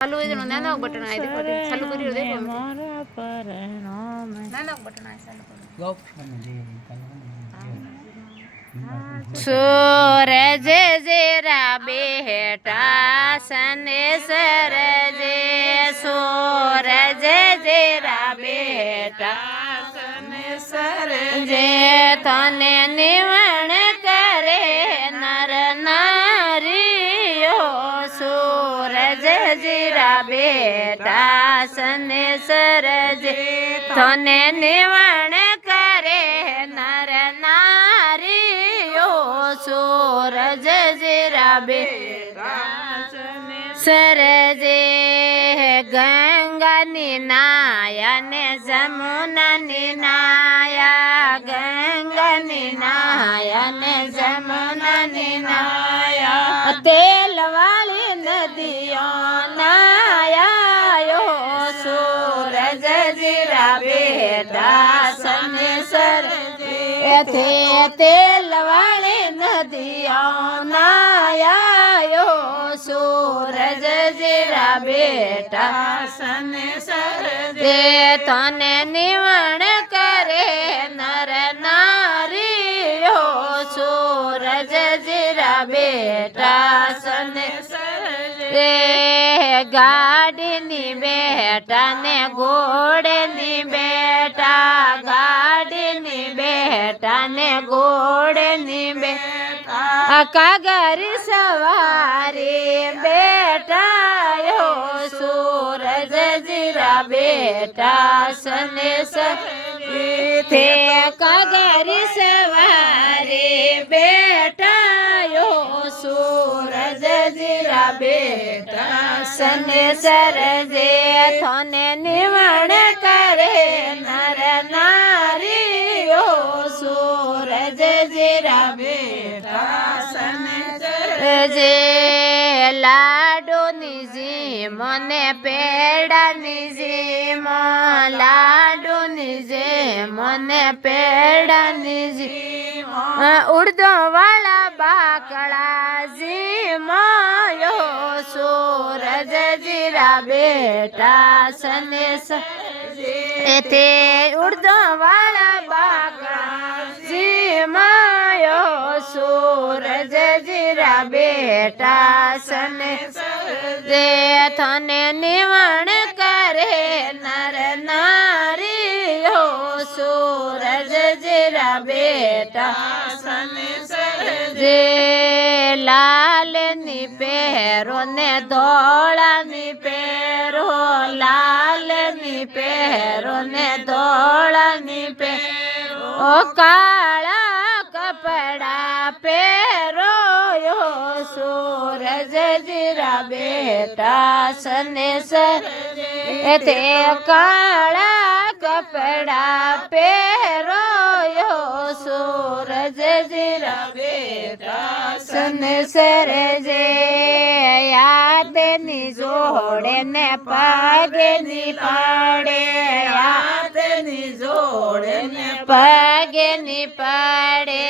ચાલુ હોય તો નાના બટન આવે देखो चालू करियो देखो मोरा परिणाम नाना बटन आहे चालू करो सूरज जरा बेटा सने सरजे सूरज जरा बेटा सने सरजे तने निवण करे नर नारियो सूरज जरा बेटा सने सरजे तने निवण करे नर नारियो सूरज जरा बेटा सरजे गंगा निनाया ने जमुना निनाया गंगा निनाया ने जमुना निनाया तेल वाली नदियों नाया यो सूरज जरा बेटा सने सरजे थे तेल वाली नदियों नाया यो सूरज जरा बेटा सने सरजे तने निवण करे नर नारियो सूरज जरा बेटा सने सरजे गाड़ी नी बेटा ने घोड़े नी बेटा गाड़ी नी बेटा ने घोड़े नी बेटा कागर सवारी बेटा यो सूरज जरा बेटा सने सरजे थे कागर सवारी बेटा यो सूरज जरा बेटा सने सरजे थने निवण करे नर नारियो सूरज जरा बेटा सने सरजे लाडो निजी मने पेड़ा निजी लाडो निजे मने पेड़ा निजी उड़दो वाला बाकड़ा जी मायो सूरज जरा बेटा सने सरजे थे उड़दो वाला बाकड़ा जी मायो सूरज जरा बेटा सने सरजे थने निवण करे नर नारियो सूरज जरा बेटा सने सरजे लाल नी पेरो ने धोला नी पेरो लाल नी पेरो ने धोला नी पेरो काला कपड़ा पेरो यो सूरज जरा बेटा सने सरजे थे काला कपड़ा पेरो यो सूरज जरा बेटा सने सरजे याद नी जोड़े ने पागे नी पाड़े याद नी जोड़े ने पागे नी पाड़े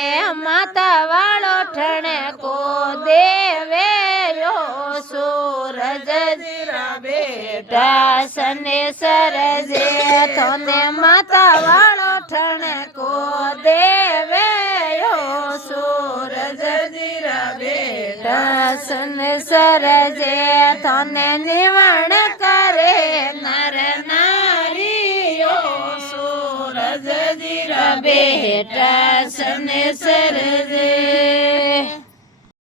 माता वालो ठणे को देवे यो सूरज जरा बेटा सने सरजे थने माता वालो ठणे को देवे यो सूरज जरा बेटा सने सरजे थने निवण करे नर नारियो सूरज जरा बेटा सने